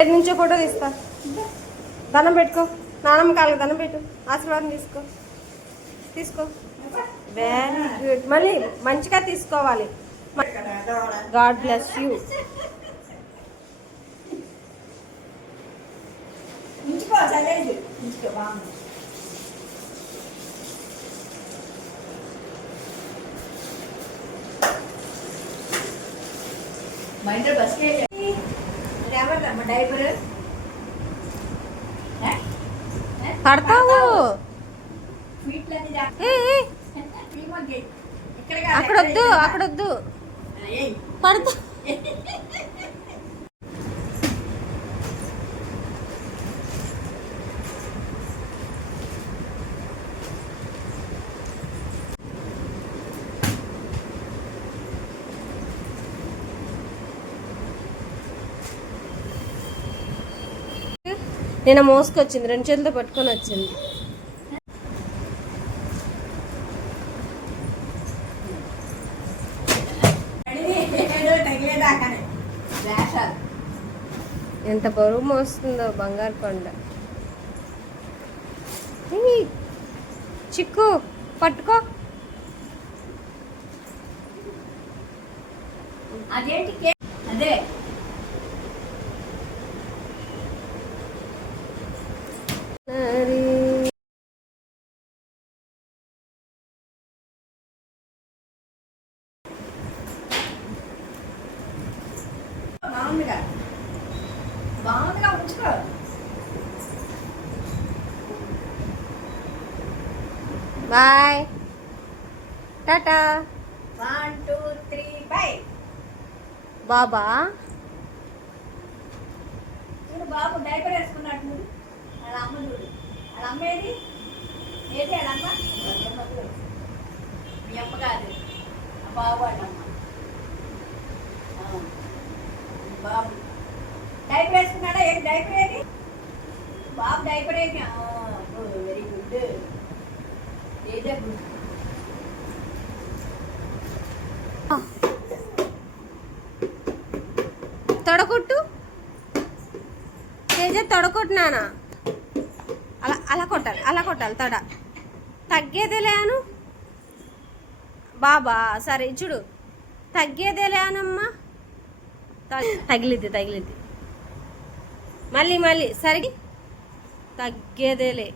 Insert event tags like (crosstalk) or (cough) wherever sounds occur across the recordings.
ఎక్కడి నుంచో ఫోటో తీస్తా. దండం పెట్టుకో. నానమ్మ కాళ్ళకి దండం పెట్టు. ఆశీర్వాదం తీసుకో. తీసుకో. వెరీ గుడ్ మళ్ళీ మంచిగా తీసుకోవాలి. గాడ్ బ్లెస్ యూ ఉంచుకో చదివేది ఉంచుకో బాగుంది. మా ఇంట్లో బస్కి డైపర్ పడతావు? అక్కడొద్దు అక్కడొద్దు. పడతా. (laughs) నేను మోసుకొచ్చింది రెండు చేతులతో పట్టుకొని వచ్చింది. ఎంత బరువు మోస్తుందో బంగారు కొండ. చిక్కు పట్టుకో. అదేంటి అదే. బాగుందిగా బాగుందిగా ఉంచుకో. బాయ్. టాటా. వన్ టూ త్రీ ఫైవ్ బాబా. చూడు బాబు డైపర్ వేసుకున్నాడు చూడు. వాళ్ళ అమ్మ చూడు. వాళ్ళ అమ్మ ఏది? ఏది వాళ్ళ అమ్మ. మీ అమ్మ కాదు. బాబు వాళ్ళ అమ్మ. బాబు. డైపర్ వేసుకున్నాడా? ఏంటి డైపర్ ఏంటి? బాబు డైపర్ ఏంటి? వెరీ గుడ్ ఏదే గుడ్ తొడకొట్టు తేజ తొడకొట్టునానా అలా అలా కొట్టాలి అలా కొట్టాలి తొడ. తగ్గేదేలే అను. బాబా సరే చూడు. తగ్గేదేలే అనమ్మా తగ్- తగిలిద్ది తగిలిద్ది మళ్ళీ మళ్ళీ సరిగి తగ్గేదేలే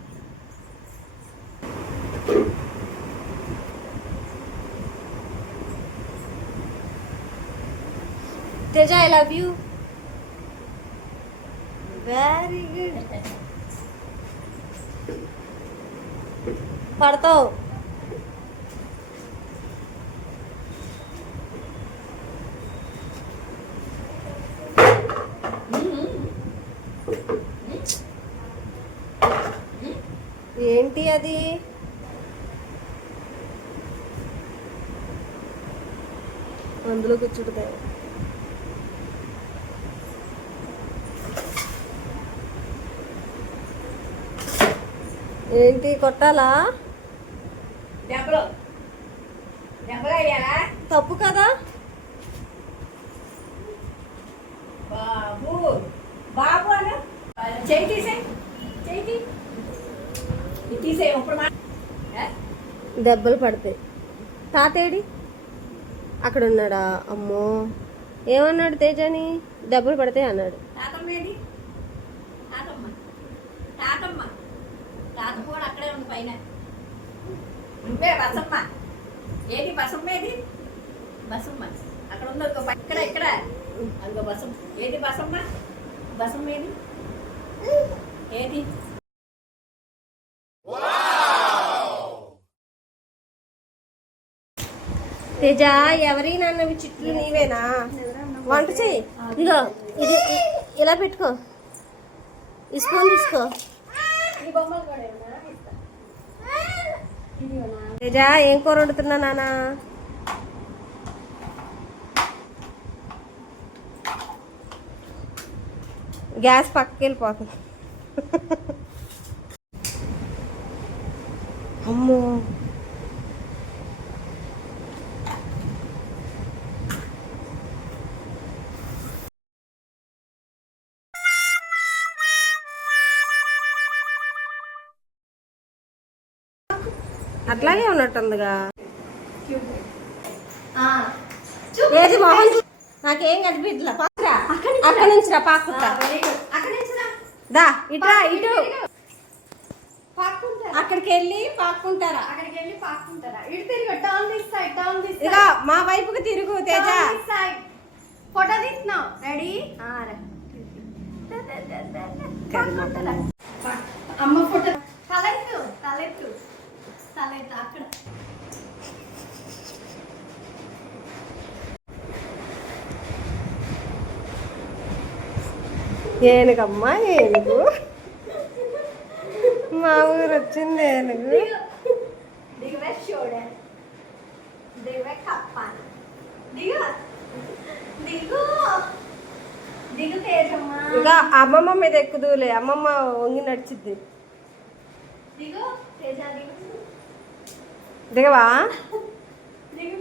Teja I love you very good పడతావు ఏంటి అది? అందులో కూర్చుంటాయి ఏంటి కొట్టాలా? తప్పు కదా? బాబు. బాబు అను చేయి తీసే చేయి తీసే ఇప్పుడు? దెబ్బలు పడతాయి. తాతేడి? అక్కడ ఉన్నాడా అమ్మో. ఏమన్నాడు తేజని? దెబ్బలు పడతాయి అన్నాడు. ఏది? కూడా అక్కడే ఉంది బసమ్మ. అక్కడ ఇక్కడ ఇక్కడ. అదిగో బసమ్మ. ఏది బసమ్మ? బసమ్మ ఏది? ఏది? తేజ ఎవరి నాన్నవి చిట్లు నీవేనా? వంట చెయ్యి. ఇదిగో ఇది ఇలా పెట్టుకో. ఈ స్పూన్ తీసుకో. తేజ ఏం కూర వండుతున్నా నానా గ్యాస్ పక్కకి వెళ్ళిపోతుంది అమ్మో. అట్లాగే ఉన్నట్టుందిగా. నాకేం కనిపించలే పాత్ర అక్కడి నుంచి రా. పాత్ర దా ఇటు. పాక్కుంటారా? అక్కడికి వెళ్ళి పాక్కుంటారా? అక్కడికి వెళ్ళి పాక్కుంటారా? ఇటు తిరిగి turn this side turn this ఇక మా వైపుకి తిరుగు తేజ. సైడ్ ఫోటో తీస్తున్నావు? రెడీ అమ్మ ఫోటో తలెత్తు తలెత్తు తలెత్తు అక్కడ ఏనుగమ్మా ఏనుగు. మా ఊరు వచ్చింది ఏనుగు. అమ్మమ్మ మీద ఎక్కుదులే అమ్మమ్మ వంగి నడిచిద్ది. దిగవా? దిగు